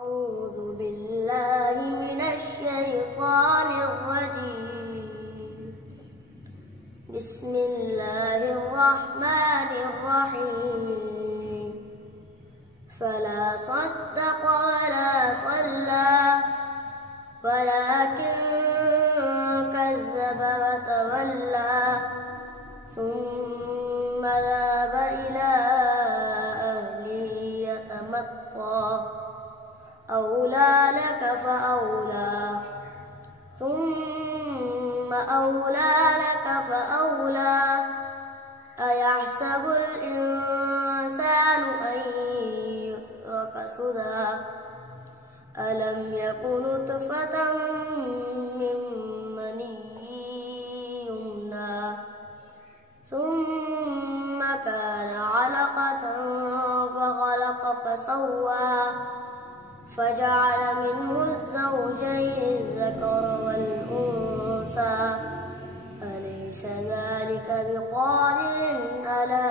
أعوذ بالله من الشيطان الرجيم. بسم الله الرحمن الرحيم. فلا صدق ولا صلى ولكن كذب وتولى ثم ذهب إلى أهله يتمطى أولى لك فأولى ثم أولى لك فأولى أيحسب الإنسان أن يترك سدى ألم يكن نطفة من مني يمنى ثم كان علقة فخلق فسوى فجعل منه الزوجين الذكر والأنثى أليس ذلك بقادر على